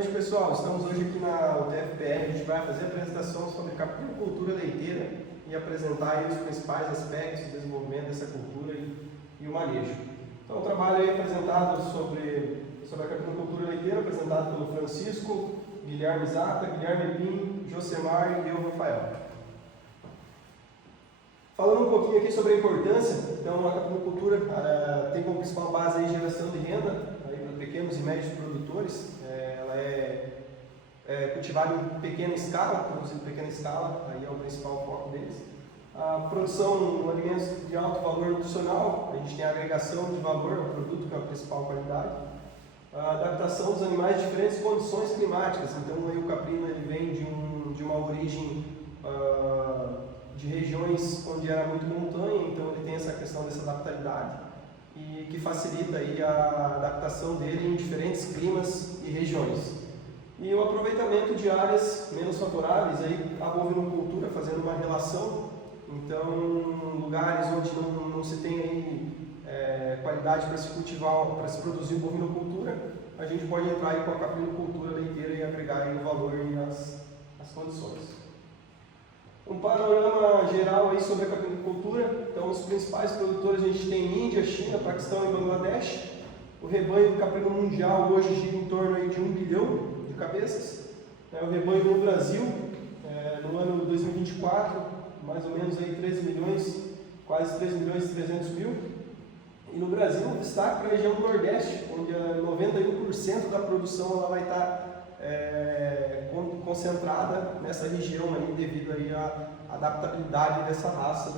noite, pessoal. Estamos hoje aqui na UTFPR. A gente vai fazer a apresentação sobre caprinocultura leiteira e apresentar aí os principais aspectos do desenvolvimento dessa cultura e o manejo. Então, o trabalho aí apresentado sobre a caprinocultura leiteira, apresentado pelo Francisco, Guilherme Zata, Guilherme Pinho, Josemar e eu, Rafael. Falando um pouquinho aqui sobre a importância, então a caprinocultura tem como principal base aí geração de renda para pequenos e médios produtores. Ela é cultivada em pequena escala, produzida em pequena escala, aí é o principal foco deles. A produção de alimentos de alto valor nutricional, a gente tem a agregação de valor ao produto, que é a principal qualidade. A adaptação dos animais a diferentes condições climáticas, então aí o caprino ele vem de uma origem de regiões onde era muito montanha, então ele tem essa questão dessa adaptabilidade e que facilita aí a adaptação dele em diferentes climas e regiões. E o aproveitamento de áreas menos favoráveis, aí a bovinocultura fazendo uma relação, então lugares onde não se tem aí qualidade para se cultivar, para se produzir bovinocultura, a gente pode entrar aí com a caprinocultura leiteira e agregar aí o valor e as condições. Um panorama geral aí sobre a caprinocultura. Então, os principais produtores a gente tem Índia, China, Paquistão e Bangladesh. O rebanho do caprino mundial hoje gira em torno aí de 1 bilhão de cabeças. O rebanho no Brasil, no ano 2024, mais ou menos aí 13 milhões, quase 13 milhões e 300 mil. E no Brasil, destaque para a região do Nordeste, onde 91% da produção ela vai estar concentrada nessa região aí, devido aí à adaptabilidade dessa raça,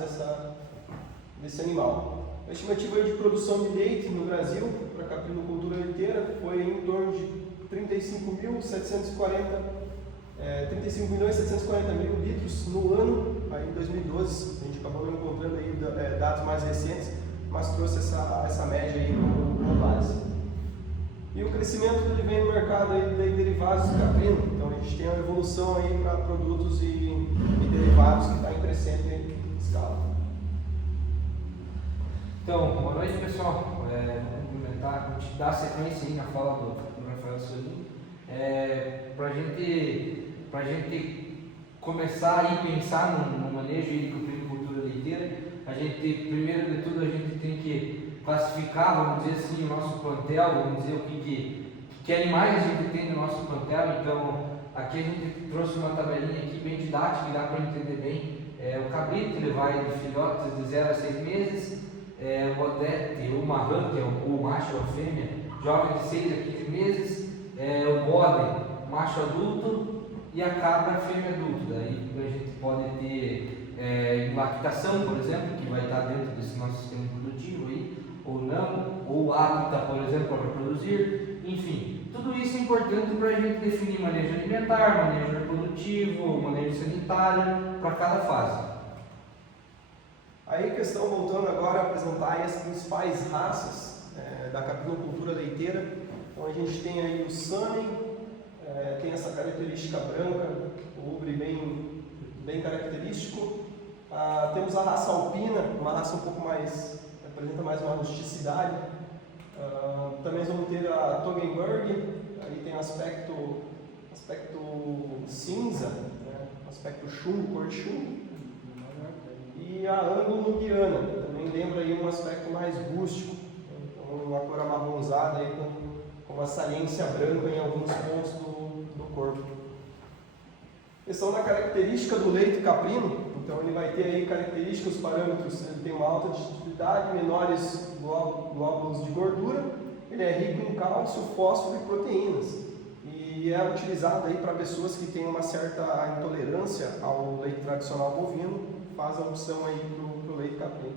desse animal. A estimativa aí de produção de leite no Brasil para a caprinocultura leiteira foi em torno de 35 milhões e 740 mil litros no ano, aí em 2012. A gente acabou encontrando aí dados mais recentes, mas trouxe essa média aí como base. E o crescimento ele vem no mercado aí de derivados de caprino. Então a gente tem uma evolução aí para produtos e derivados que está em crescente escala. Então, boa noite, pessoal. Vamos complementar, vamos dar sequência aí na fala do Rafael Solim. Para a gente começar a pensar no manejo de caprinocultura leiteira, a gente, primeiro de tudo, a gente tem que classificar, vamos dizer assim, o nosso plantel, vamos dizer o que animais a gente tem no nosso plantel. Então, aqui a gente trouxe uma tabelinha aqui bem didática, que dá para entender bem. O cabrito ele vai de filhotes de 0 a 6 meses, o odete, o marrã, que é o macho ou a fêmea, jovem de 6 a 15 meses, o bode, macho adulto, e a cabra, fêmea adulto. Daí a gente pode ter lactação, por exemplo, que vai estar dentro desse nosso sistema produtivo aí, ou não, ou apta, por exemplo, para reproduzir. Enfim, tudo isso é importante para a gente definir manejo alimentar, manejo reprodutivo, manejo sanitário para cada fase. Aí a questão, voltando agora a apresentar aí as principais raças da caprinocultura leiteira. Então a gente tem aí o Sâmen, tem essa característica branca, o ubre bem característico. Temos a raça alpina, uma raça um pouco mais, apresenta mais uma rusticidade. Também vamos ter a Toggenburg, aí tem aspecto cinza, aspecto chumbo, cor de chumbo. E a Anglo-Nubiana, também lembra aí um aspecto mais rústico, então uma cor amarronzada aí com uma saliência branca em alguns pontos do corpo. Questão da característica do leite caprino, então ele vai ter aí características, parâmetros, ele tem uma alta digestibilidade, menores glóbulos de gordura, ele é rico em cálcio, fósforo e proteínas, e é utilizado aí para pessoas que têm uma certa intolerância ao leite tradicional bovino, faz a opção aí para o leite caprino.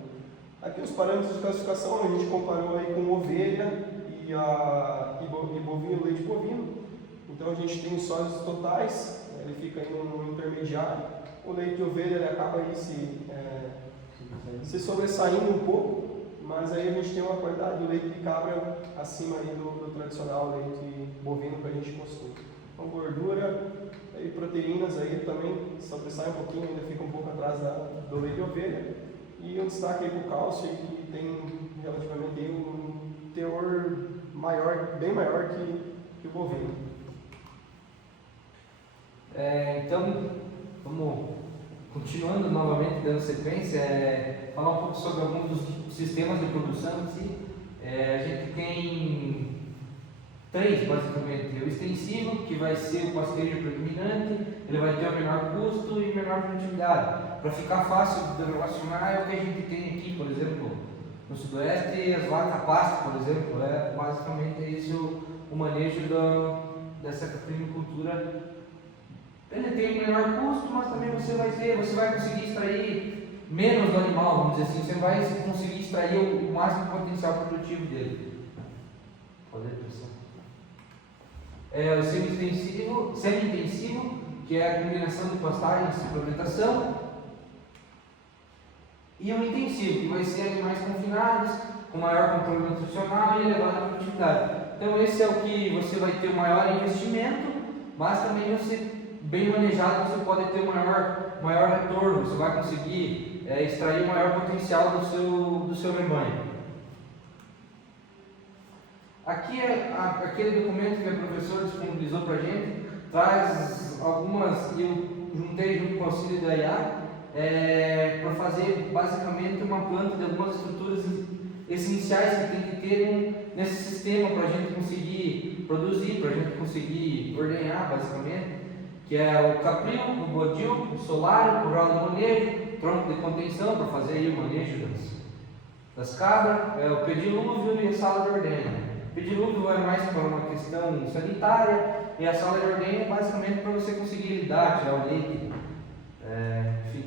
Aqui os parâmetros de classificação, a gente comparou aí com ovelha e bovino, leite bovino. Então a gente tem os sólidos totais, ele fica aí no intermediário. O leite de ovelha ele acaba aí se sobressaindo um pouco, mas aí a gente tem uma qualidade do leite de cabra acima aí do tradicional leite bovino que a gente consome. Então gordura e proteínas aí também sobressai um pouquinho, ainda fica um pouco atrás do leite de ovelha. E um destaque aí para o cálcio, que tem relativamente aí um teor maior, bem maior que o bovino. Então, vamos continuando novamente, dando sequência, falar um pouco sobre alguns dos sistemas de produção em si. A gente tem 3, basicamente. O extensivo, que vai ser o pastejo predominante, ele vai ter o menor custo e menor produtividade. Para ficar fácil de relacionar, é o que a gente tem aqui, por exemplo, no Sudoeste, as vacas pasto, por exemplo, basicamente esse o manejo dessa caprinocultura. Ele tem um menor custo, mas também você vai conseguir extrair menos do animal, vamos dizer assim, você vai conseguir extrair o máximo potencial produtivo dele. Pode pensar. O semi-intensivo, que é a combinação de pastagem e suplementação, e o intensivo, que vai ser animais confinados, com maior controle nutricional e elevada produtividade. Então esse é o que você vai ter o maior investimento, mas também você, bem manejado, você pode ter maior retorno, você vai conseguir extrair o maior potencial do seu rebanho. Aqui aquele documento que a professora disponibilizou para a gente, traz algumas, eu juntei junto com o auxílio da IA, para fazer basicamente uma planta de algumas estruturas essenciais que tem que ter nesse sistema para a gente conseguir produzir, para a gente conseguir ordenhar, basicamente, que é o capril, o bodil, o solário, o curral de manejo, tronco de contenção para fazer aí o manejo das cabras, o pedilúvio e a sala de ordenha. O pedilúvio é mais para uma questão sanitária e a sala de ordenha é basicamente para você conseguir lidar, tirar o leite, enfim.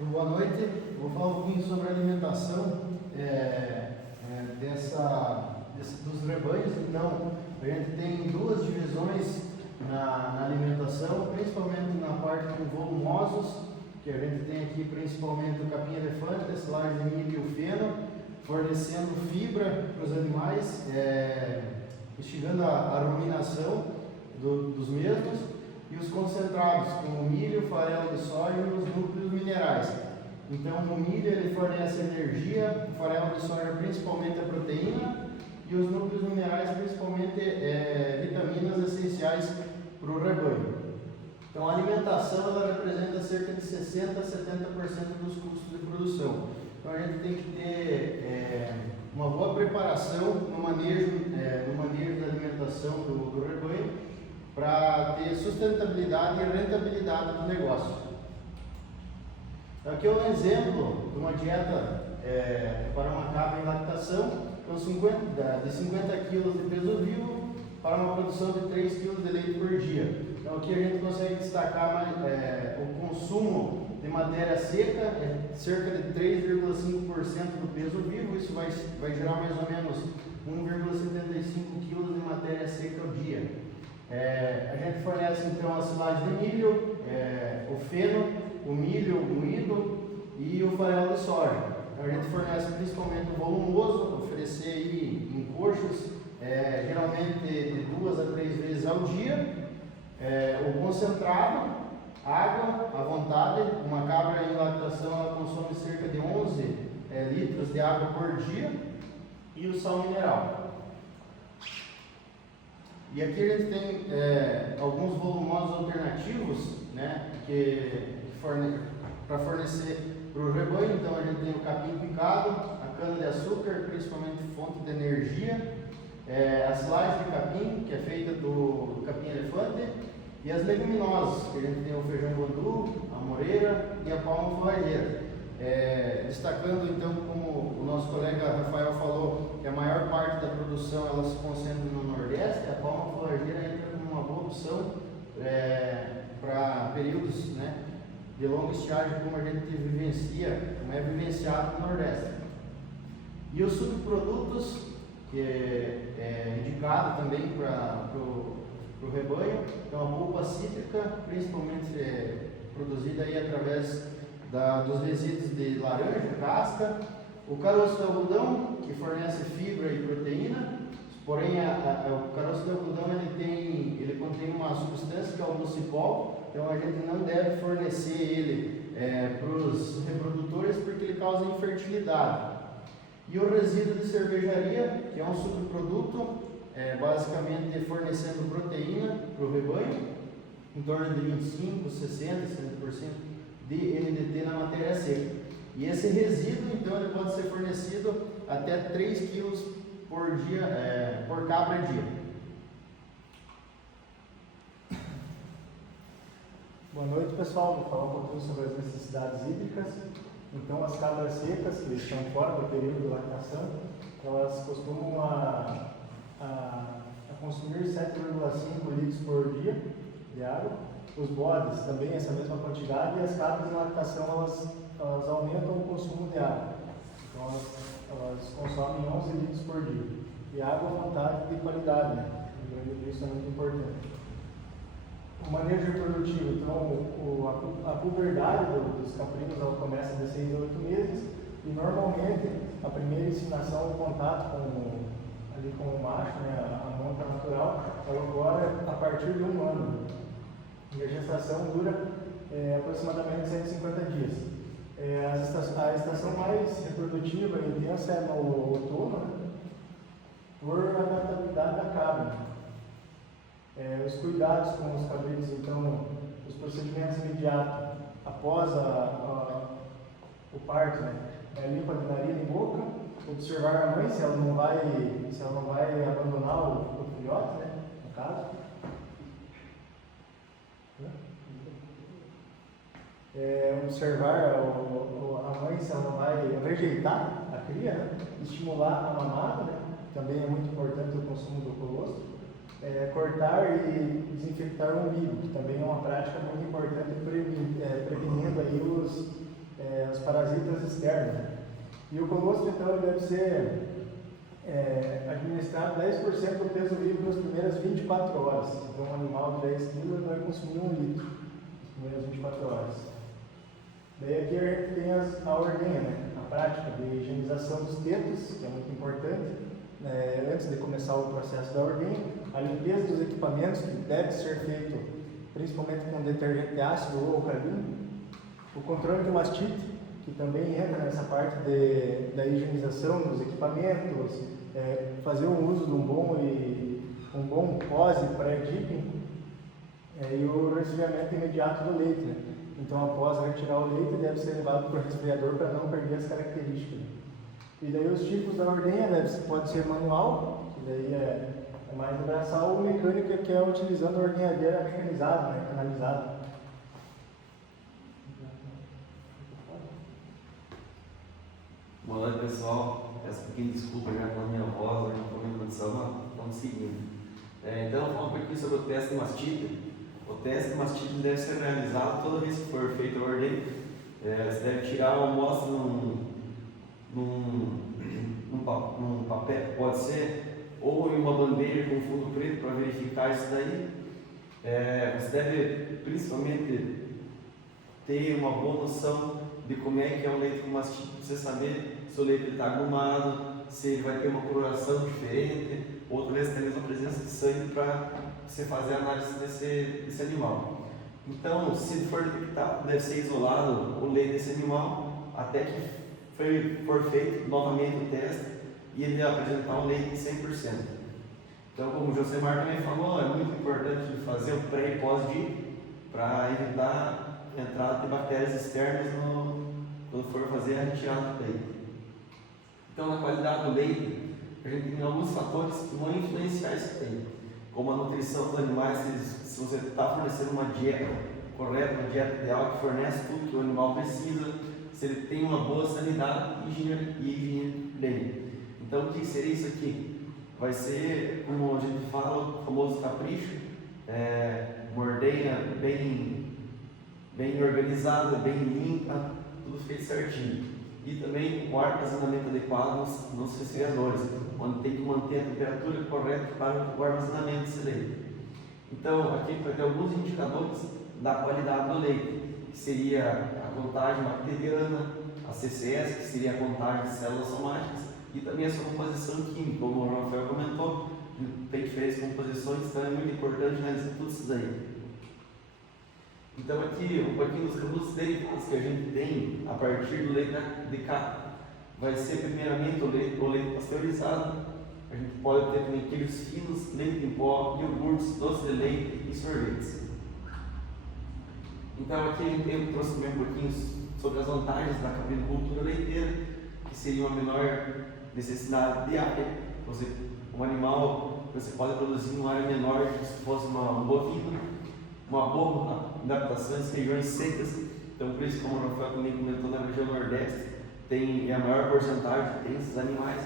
Boa noite, vou falar um pouquinho sobre a alimentação dos rebanhos. Então, a gente tem 2 divisões na alimentação, principalmente na parte com volumosos, que a gente tem aqui principalmente o capim-elefante, a silagem de milho e o feno, fornecendo fibra para os animais, instigando a ruminação dos mesmos, e os concentrados, como o milho, farelo de soja e os núcleos minerais. Então, o milho ele fornece energia, o farelo de soja principalmente a proteína, e os núcleos minerais principalmente vitaminas essenciais para o rebanho. Então, a alimentação ela representa cerca de 60% a 70% dos custos de produção. Então, a gente tem que ter uma boa preparação no manejo da alimentação do rebanho, para ter sustentabilidade e rentabilidade do negócio. Aqui é um exemplo de uma dieta para uma cabra em lactação, então de 50 kg de peso vivo para uma produção de 3 kg de leite por dia. Então aqui a gente consegue destacar o consumo de matéria seca, cerca de 3,5% do peso vivo, isso vai gerar mais ou menos 1,75 kg de matéria seca ao dia. A gente fornece então a silagem de milho, o feno, o milho moído e o farelo de soja. Então, a gente fornece principalmente o volumoso, oferecer aí em coxos, geralmente de 2 a 3 vezes ao dia. O concentrado, água à vontade. Uma cabra em lactação ela consome cerca de 11 litros de água por dia, e o sal mineral. E aqui a gente tem alguns volumosos alternativos, né, para fornecer para o rebanho. Então a gente tem o capim picado, a cana-de-açúcar, principalmente fonte de energia, a silagem de capim, que é feita do capim-elefante, e as leguminosas, que a gente tem o feijão guandu, a moreira e a palma forrageira. Destacando então, como o nosso colega Rafael falou, que a maior parte da produção ela se concentra no Nordeste, a palma forrageira entra como uma boa opção para períodos, né, de longa estiagem, como a gente vivencia, como é vivenciado no Nordeste. E os subprodutos, que é indicado também para o rebanho, então a polpa cítrica, principalmente produzida aí através dos resíduos de laranja, casca, o caroço de algodão, que fornece fibra e proteína, porém o caroço de algodão ele contém uma substância que é o glucipol, então a gente não deve fornecer ele para os reprodutores porque ele causa infertilidade. E o resíduo de cervejaria, que é um subproduto, basicamente fornecendo proteína para o rebanho, em torno de 25, 60, 70% de NDT na matéria seca. E esse resíduo, então, ele pode ser fornecido até 3 kg por dia, por cabra dia. Boa noite, pessoal. Vou falar um pouquinho sobre as necessidades hídricas. Então, as cabras secas, que estão fora do período de lactação, elas costumam a consumir 7,5 litros por dia de água. Os bodes também essa mesma quantidade, e as cabras em lactação elas aumentam o consumo de água. Então, elas consomem 11 litros por dia. E água à vontade de qualidade, né? Lembrando que isso é muito importante. O manejo reprodutivo, então, a puberdade dos caprinos ela começa de 6 a 8 meses, e normalmente a primeira ensinação, o contato com o macho, né, a monta natural, ela ocorre a partir de 1 ano. E a gestação dura aproximadamente 150 dias. A estação mais reprodutiva e intensa é no outono, né, por adaptabilidade da cabra. Os cuidados com os cabritos, então, os procedimentos imediatos após o parto, né? Limpa de nariz e boca, observar a mãe se ela não vai abandonar o filhote, né? No caso. Observar a mãe se ela não vai rejeitar a cria, né? Estimular a mamada, né? Também é muito importante o consumo do colostro. Cortar e desinfectar o umbigo, que também é uma prática muito importante, prevenindo aí os parasitas externos. Né? E o colostro, então, ele deve ser administrado 10% do peso vivo nas primeiras 24 horas. Então, um animal de 10 kg vai consumir 1 litro nas primeiras 24 horas. Daí aqui a gente tem a ordenha, né? A prática de higienização dos tetos, que é muito importante. Antes de começar o processo da ordenha, a limpeza dos equipamentos, que deve ser feito principalmente com detergente ácido ou alcalino, o controle de mastite, que também entra nessa parte da higienização dos equipamentos, fazer o uso de um bom pose pré-dipping, e o resfriamento imediato do leite. Né? Então, após retirar o leite, deve ser levado para o resfriador para não perder as características. E daí os tipos da ordenha pode ser manual, que daí é mais braçal, ou mecânica, que é utilizando a ordenhadeira mecanizada, né, canalizada. Boa noite, pessoal. Peço um pouquinho de desculpa já pela minha voz, não estou em condição, mas estamos seguindo. Então, vamos falar um pouquinho sobre o teste de mastite. O teste de mastite deve ser realizado toda vez que for feito a ordenha. Você deve tirar uma amostra num papel, pode ser, ou em uma bandeja com fundo preto para verificar isso daí. Você deve principalmente ter uma boa noção de como é que é o leite com mastite, para você saber se o leite está agrumado, se ele vai ter uma coloração diferente, ou talvez até mesmo a presença de sangue para você fazer a análise desse animal. Então, se for detectado, deve ser isolado o leite desse animal até que for feito novamente o teste e ele apresentar um leite de 100%. Então, como o Josemar também falou, é muito importante fazer o pré e pós-dip para evitar a entrada de bactérias externas quando for fazer a retirada do leite. Então, na qualidade do leite, a gente tem alguns fatores que vão influenciar isso aí, como a nutrição dos animais, se você está fornecendo uma dieta correta, uma dieta ideal que fornece tudo que o animal precisa, se ele tem uma boa sanidade e higiene dele. Então, o que seria isso aqui? Vai ser, como a gente fala, o famoso capricho, uma ordenha bem organizada, bem limpa, tudo feito certinho. E também o armazenamento adequado nos resfriadores, onde tem que manter a temperatura correta para o armazenamento desse leite. Então, aqui vai ter alguns indicadores da qualidade do leite, que seria a contagem bacteriana, a CCS, que seria a contagem de células somáticas, e também a sua composição química, como o Rafael comentou, tem diferentes composições, então é muito importante analisar tudo isso daí. Então aqui, um pouquinho dos produtos derivados que a gente tem a partir do leite de cabra. Vai ser primeiramente o leite pasteurizado. A gente pode ter também queijos finos, leite em pó, iogurtes, doce de leite e sorvetes. Então aqui eu trouxe também um pouquinho sobre as vantagens da caprinocultura leiteira, que seria uma menor necessidade de área. Um animal você pode produzir em uma área menor que se fosse um bovino, uma boa adaptação em regiões secas. Então por isso, como o Rafael também comentou, na região Nordeste tem a maior porcentagem tem esses animais,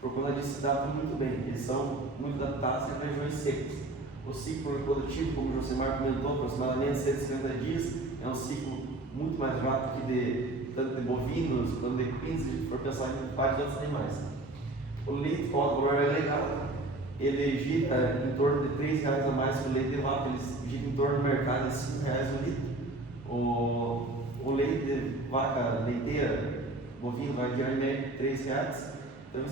por conta disso se adaptam muito bem, eles são muito adaptados em regiões secas. O ciclo reprodutivo, como o Josemar comentou, aproximadamente 150 dias, é um ciclo muito mais rápido que tanto de bovinos quanto de equinos, se a gente for pensar em vários outros animais. O leite com o valor agregado, ele gira em torno de R$ 3 a mais que o leite de vaca, ele gira em torno do mercado de R$ 5 o litro. O leite de vaca leiteira, bovino, vai girar em média de R$ 3, então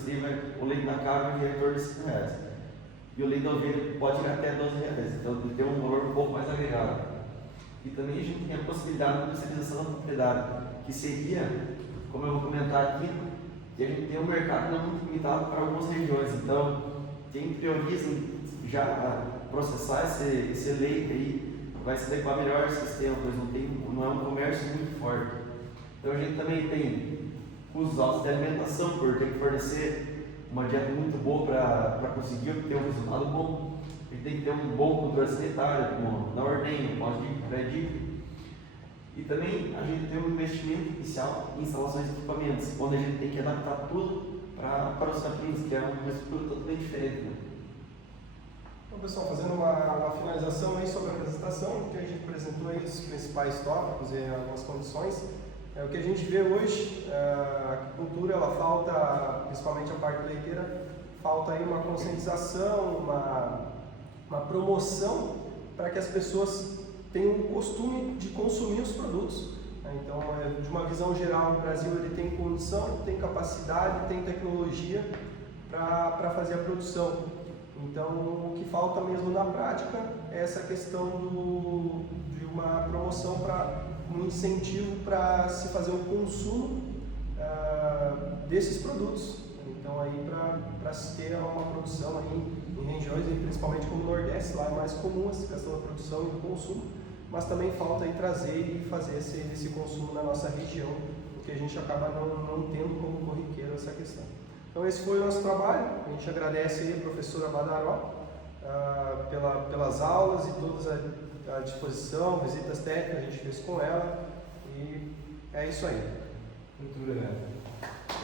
o leite da cabra vai girar em torno de R$ 5. E o leite da ovelha pode ir até R$ 12, então ele tem um valor um pouco mais agregado. E também a gente tem a possibilidade de industrialização da propriedade, que seria, como eu vou comentar aqui, que a gente tem um mercado não muito limitado para algumas regiões. Então, quem prioriza já processar esse leite aí vai se adequar melhor ao sistema, pois não é um comércio muito forte. Então a gente também tem custos altos de alimentação, por ter que fornecer uma dieta muito boa para conseguir obter um resultado bom. A gente tem que ter um bom controle sanitário, como na ordenha, pós-dica, pré-dica. E também a gente tem um investimento inicial em instalações de equipamentos, onde a gente tem que adaptar tudo para os caprinos, que é uma estrutura totalmente diferente. Né? Então, pessoal, fazendo uma finalização aí sobre a apresentação, que a gente apresentou aí os principais tópicos e algumas condições. O que a gente vê hoje, a aquicultura, ela falta, principalmente a parte leiteira, falta aí uma conscientização, uma promoção para que as pessoas tenham o costume de consumir os produtos. Então, de uma visão geral, o Brasil ele tem condição, tem capacidade, tem tecnologia para fazer a produção. Então, o que falta mesmo na prática é essa questão de uma promoção, um incentivo para se fazer o consumo desses produtos. Então, aí para se ter uma produção aí em regiões, principalmente como o Nordeste, lá é mais comum essa questão da produção e do consumo, mas também falta aí trazer e fazer esse consumo na nossa região, porque a gente acaba não tendo como corriqueiro essa questão. Então esse foi o nosso trabalho, a gente agradece aí a professora Badaró pelas aulas e todas à disposição, visitas técnicas, a gente fez com ela e é isso aí. Muito obrigado.